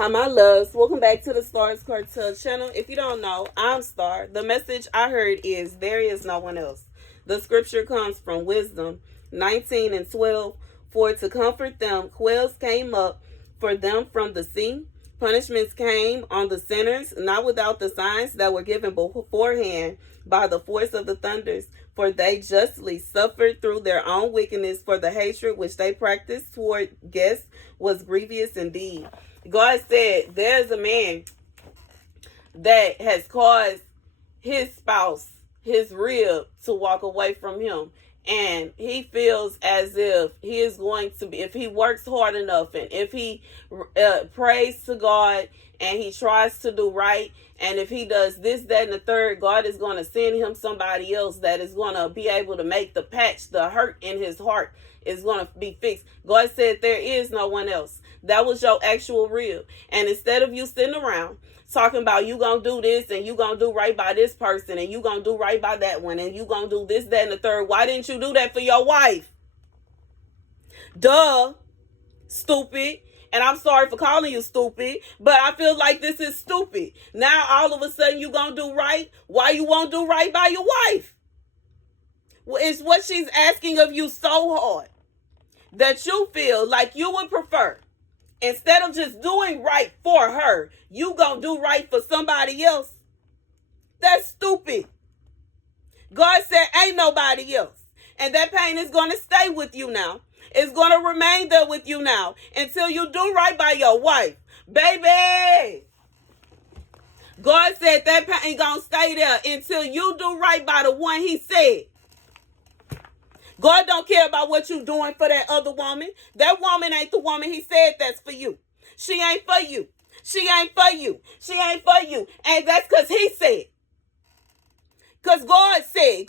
Hi, my loves. Welcome back to the Starscartel channel. If you don't know, I'm Star. The message I heard is there is no one else. The scripture comes from Wisdom 19 and 12. For to comfort them, quails came up for them from the sea. Punishments came on the sinners, not without the signs that were given beforehand by the force of the thunders. For they justly suffered through their own wickedness, for the hatred which they practiced toward guests was grievous indeed. God said there's a man that has caused his spouse, his rib, to walk away from him. And he feels as if he is going to be, if he works hard enough and if he prays to God and he tries to do right, and if he does this, that, and the third, God is going to send him somebody else that is going to be able to make the patch, the hurt in his heart is going to be fixed. God said there is no one else. That was your actual rib. And instead of you sitting around talking about you gonna do this and you gonna do right by this person and you gonna do right by that one and you gonna do this, that, and the third, why didn't you do that for your wife? Duh, stupid. And I'm sorry for calling you stupid, but I feel like this is stupid. Now all of a sudden you gonna do right. Why you won't do right by your wife? Well, it's what she's asking of you so hard that you feel like you would prefer, instead of just doing right for her, you gonna do right for somebody else. That's stupid. God said ain't nobody else. And that pain is gonna stay with you now. It's gonna remain there with you now until you do right by your wife. Baby, God said that pain gonna stay there until you do right by the one he said. God don't care about what you doing for that other woman. That woman ain't the woman he said that's for you. She ain't for you. She ain't for you. She ain't for you. And that's because he said. Because God said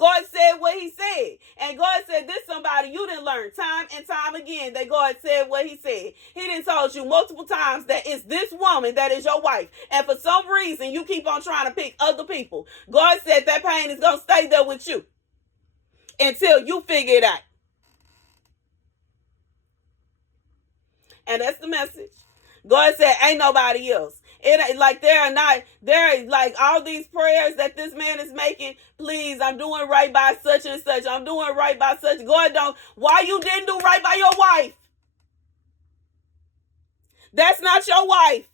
what he said. And God said this somebody you didn't learn time and time again that God said what he said. He done told you multiple times that it's this woman that is your wife. And for some reason you keep on trying to pick other people. God said that pain is going to stay there with you until you figure it out. And that's the message. God said ain't nobody else. It ain't like there are like all these prayers that this man is making. Please, I'm doing right by such and such. I'm doing right by such. God don't. Why you didn't do right by your wife? That's not your wife.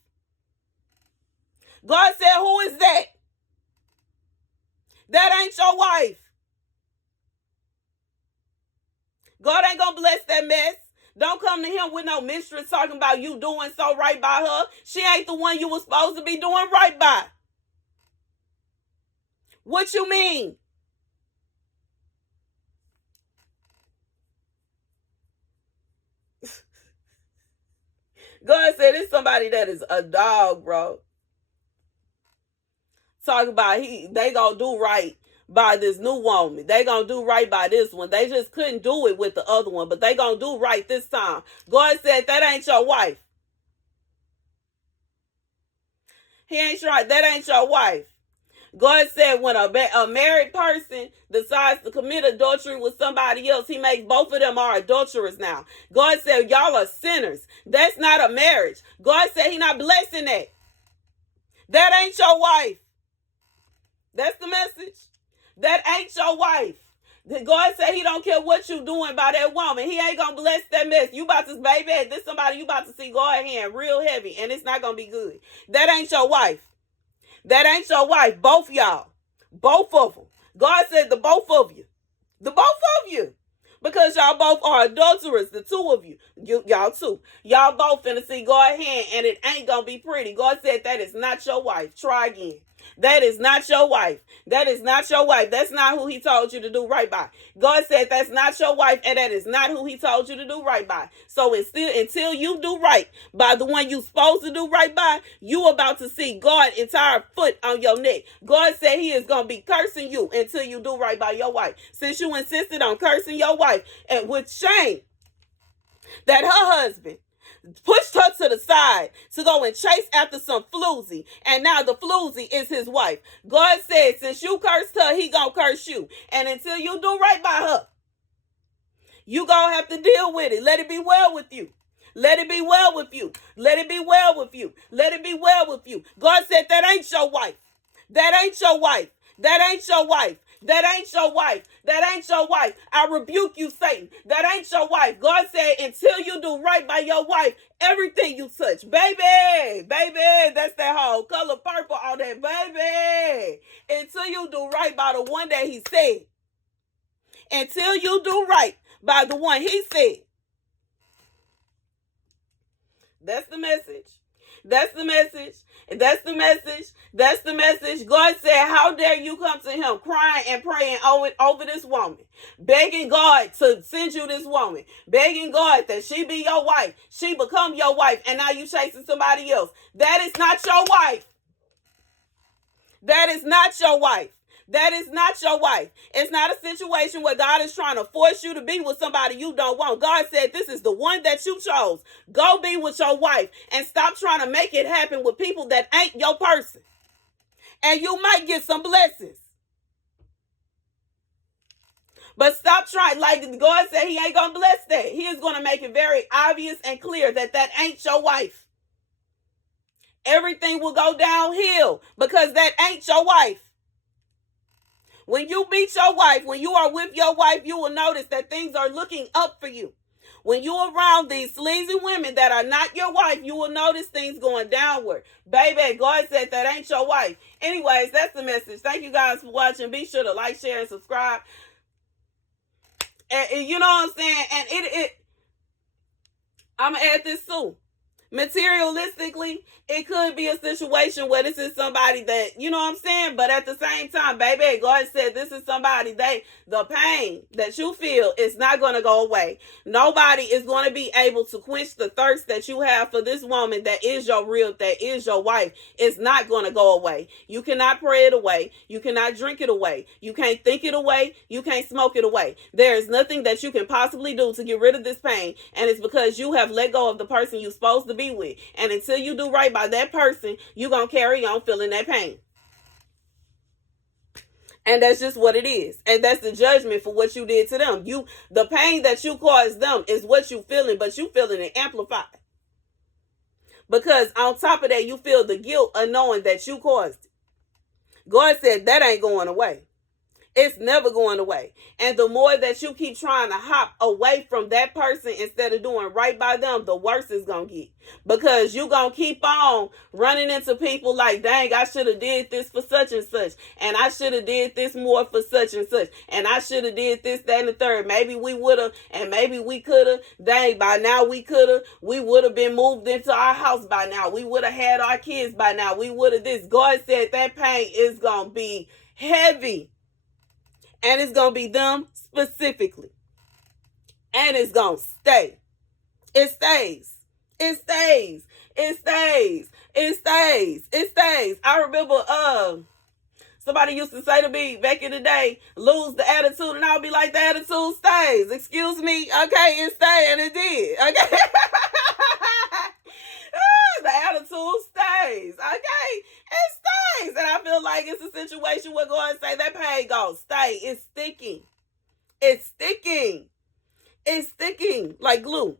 God said, who is that? That ain't your wife. God ain't gonna bless that mess. Don't come to him with no mistress talking about you doing so right by her. She ain't the one you was supposed to be doing right by. What you mean? God said it's somebody that is a dog, bro. Talk about they gonna do right by this new woman. They gonna do right by this one. They just couldn't do it with the other one, but they gonna do right this time. God said that ain't your wife. He ain't right. That ain't your wife. God said when a married person decides to commit adultery with somebody else, he makes both of them are adulterers now. God said y'all are sinners. That's not a marriage. God said he not blessing that. That ain't your wife. That's the message. That ain't your wife. God said he don't care what you doing by that woman. He ain't gonna bless that mess. You about to, baby, this somebody you about to see God's hand real heavy, and it's not gonna be good. That ain't your wife. That ain't your wife. Both y'all. Both of them. God said the both of you. The both of you. Because y'all both are adulterers, the two of you. Y'all two. Y'all both finna see God's hand, and it ain't gonna be pretty. God said that is not your wife. Try again. That is not your wife. That is not your wife. That's not who he told you to do right by. God said that's not your wife, and that is not who he told you to do right by. So it's still, until you do right by the one you supposed to do right by, you about to see God entire foot on your neck. God said he is going to be cursing you until you do right by your wife. Since you insisted on cursing your wife, and with shame that her husband pushed her to the side to go and chase after some floozy, and now the floozy is his wife. God said since you cursed her, he gonna curse you. And until you do right by her, you gonna have to deal with it. Let it be well with you. Let it be well with you. Let it be well with you. Let it be well with you. God said that ain't your wife. That ain't your wife. That ain't your wife. That ain't your wife. That ain't your wife. I rebuke you, Satan. That ain't your wife. God said, until you do right by your wife, everything you touch, baby, that's that whole color purple on that, baby. Until you do right by the one that he said. Until you do right by the one he said. That's the message. That's the message. That's the message. That's the message. God said, how dare you come to him crying and praying over this woman, begging God to send you this woman, begging God that she be your wife, she become your wife, and now you chasing somebody else. That is not your wife. That is not your wife. That is not your wife. It's not a situation where God is trying to force you to be with somebody you don't want. God said, this is the one that you chose. Go be with your wife and stop trying to make it happen with people that ain't your person. And you might get some blessings. But stop trying. Like God said, he ain't going to bless that. He is going to make it very obvious and clear that that ain't your wife. Everything will go downhill because that ain't your wife. When you meet your wife, when you are with your wife, you will notice that things are looking up for you. When you're around these sleazy women that are not your wife, you will notice things going downward. Baby, God said that ain't your wife. Anyways, that's the message. Thank you guys for watching. Be sure to like, share, and subscribe. And you know what I'm saying? And I'm going to add this too. Materialistically, it could be a situation where this is somebody that, you know what I'm saying? But at the same time, baby, God said this is somebody, the pain that you feel is not going to go away. Nobody is going to be able to quench the thirst that you have for this woman that is your wife. It's not going to go away. You cannot pray it away. You cannot drink it away. You can't think it away. You can't smoke it away. There is nothing that you can possibly do to get rid of this pain. And it's because you have let go of the person you're supposed to be with. And until you do right by that person, you're going to carry on feeling that pain. And that's just what it is. And that's the judgment for what you did to them. The pain that you caused them is what you feeling, but you feeling it amplified. Because on top of that, you feel the guilt of knowing that you caused it. God said that ain't going away. It's never going away. And the more that you keep trying to hop away from that person instead of doing right by them, the worse it's going to get. Because you're going to keep on running into people like, dang, I should have did this for such and such. And I should have did this more for such and such. And I should have did this, that, and the third. Maybe we would have, and maybe we could have. Dang, by now we could have. We would have been moved into our house by now. We would have had our kids by now. We would have this. God said that pain is going to be heavy. And it's going to be them specifically. And it's going to stay. It stays. It stays. It stays. It stays. It stays. I remember somebody used to say to me back in the day, lose the attitude, and I'll be like, the attitude stays. Excuse me. Okay, it stayed, and it did. Okay. The attitude stays. Okay. It stays. And I feel like it's a situation where God say that pain goes stay. It's sticking. It's sticking. It's sticking like glue.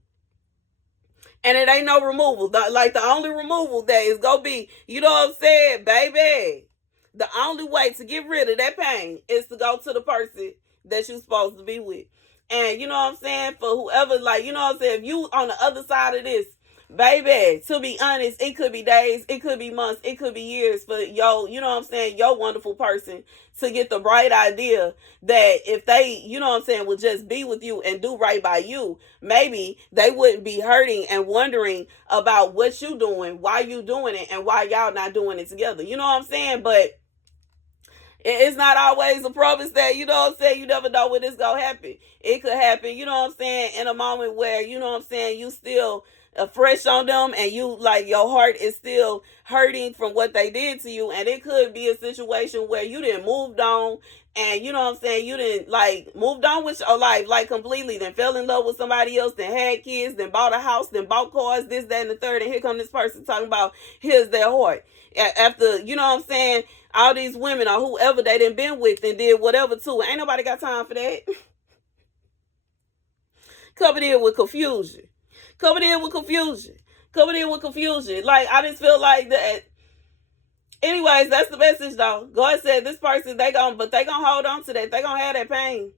And it ain't no removal. The only removal that is going to be, you know what I'm saying, baby? The only way to get rid of that pain is to go to the person that you're supposed to be with. And you know what I'm saying? For whoever, like, you know what I'm saying? If you on the other side of this, baby, to be honest, it could be days, it could be months, it could be years for yo, you know what I'm saying, your wonderful person to get the bright idea that if they, you know what I'm saying, would just be with you and do right by you, maybe they wouldn't be hurting and wondering about what you doing, why you doing it, and why y'all not doing it together. You know what I'm saying? But it's not always a promise that, you know what I'm saying, you never know when it's going to happen. It could happen, you know what I'm saying, in a moment where, you know what I'm saying, you still fresh on them and you, like, your heart is still hurting from what they did to you. And it could be a situation where you didn't moved on and, you know what I'm saying, you didn't, like, moved on with your life, like, completely, then fell in love with somebody else, then had kids, then bought a house, then bought cars, this, that, and the third, and here come this person talking about here's their heart. After, you know what I'm saying, all these women or whoever they done been with and did whatever too. Ain't nobody got time for that. Coming in with confusion. Coming in with confusion. Coming in with confusion. Like, I just feel like that. Anyways, that's the message though. God said this person, they gonna hold on to that. They gonna have that pain.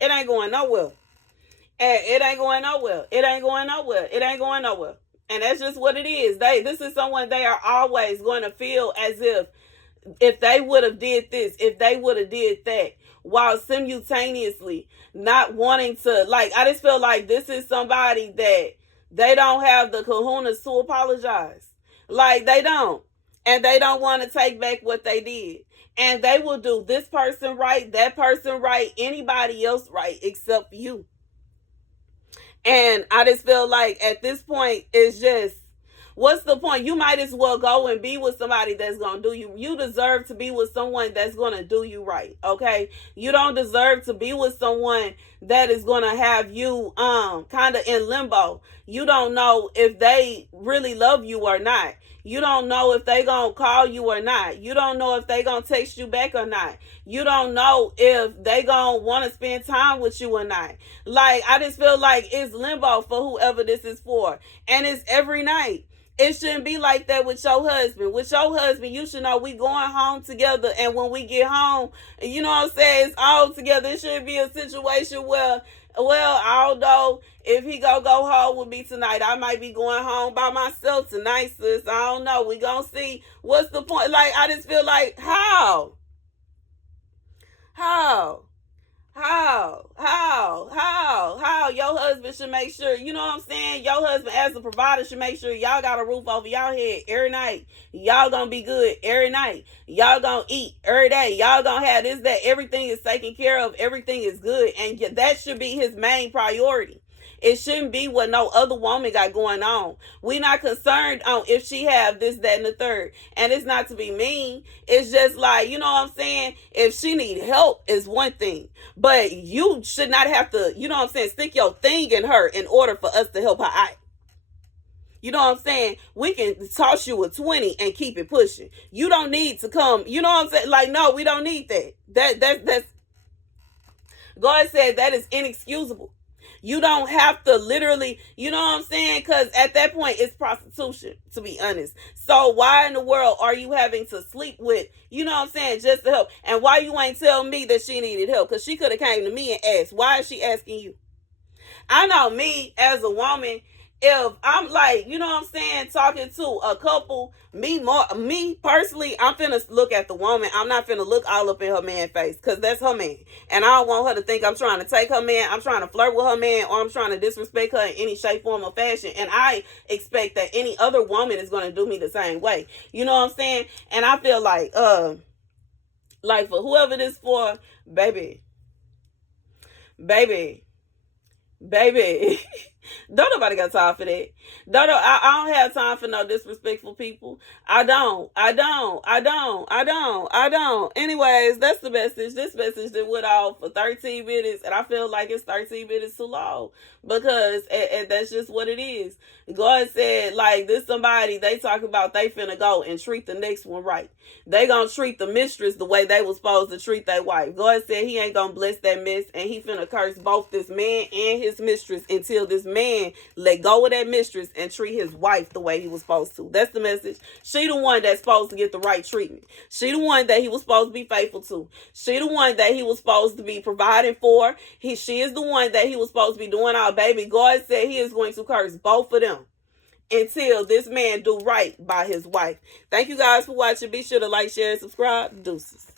It ain't going nowhere. And it ain't going nowhere. It ain't going nowhere. It ain't going nowhere. And that's just what it is. This is someone they are always going to feel as if they would have did this, if they would have did that, while simultaneously not wanting to, like, I just feel like this is somebody that they don't have the kahunas to apologize. Like, they don't. And they don't want to take back what they did. And they will do this person right, that person right, anybody else right, except you. And I just feel like at this point, it's just, what's the point? You might as well go and be with somebody that's going to do you. You deserve to be with someone that's going to do you right, okay? You don't deserve to be with someone that is going to have you kind of in limbo. You don't know if they really love you or not. You don't know if they gonna call you or not. You don't know if they gonna text you back or not. You don't know if they gonna want to spend time with you or not. Like, I just feel like it's limbo for whoever this is for. And it's every night. It shouldn't be like that with your husband. With your husband, you should know we going home together. And when we get home, you know what I'm saying, it's all together. It shouldn't be a situation where, well, although if he go home with me tonight, I might be going home by myself tonight, sis. I don't know. We gonna see. What's the point? Like, I just feel like, how? Your husband should make sure, you know what I'm saying? Your husband, as a provider, should make sure y'all got a roof over y'all head every night. Y'all gonna be good every night. Y'all gonna eat every day. Y'all gonna have this, that. Everything is taken care of. Everything is good. And that should be his main priority. It shouldn't be what no other woman got going on. We not concerned on if she have this, that, and the third. And it's not to be mean. It's just like, you know what I'm saying? If she need help is one thing. But you should not have to, you know what I'm saying, stick your thing in her in order for us to help her out. You know what I'm saying? We can toss you a 20 and keep it pushing. You don't need to come, you know what I'm saying? Like, no, we don't need that. That's God said that is inexcusable. You don't have to literally, you know what I'm saying? Because at that point, it's prostitution, to be honest. So why in the world are you having to sleep with, you know what I'm saying, just to help? And why you ain't tell me that she needed help? Because she could have came to me and asked, why is she asking you? I know me as a woman, if I'm like, you know what I'm saying, talking to a couple, me personally, I'm finna look at the woman. I'm not finna look all up in her man face, because that's her man. And I don't want her to think I'm trying to take her man, I'm trying to flirt with her man, or I'm trying to disrespect her in any shape, form, or fashion. And I expect that any other woman is going to do me the same way. You know what I'm saying? And I feel like for whoever this for, baby. Don't nobody got time for that. I don't have time for no disrespectful people. I don't. Anyways, that's the message. This message that went off for 13 minutes, and I feel like it's 13 minutes too long, because and that's just what it is. God said, like, this somebody, they talk about they finna go and treat the next one right. They gonna treat the mistress the way they was supposed to treat their wife. God said he ain't gonna bless that mess, and he finna curse both this man and his mistress until this man let go of that mistress and treat his wife the way he was supposed to. That's the message. She the one that's supposed to get the right treatment. She the one that he was supposed to be faithful to. She the one that he was supposed to be providing for. She is the one that he was supposed to be doing all, baby. God said he is going to curse both of them until this man do right by his wife. Thank you guys for watching. Be sure to like, share, and subscribe. Deuces.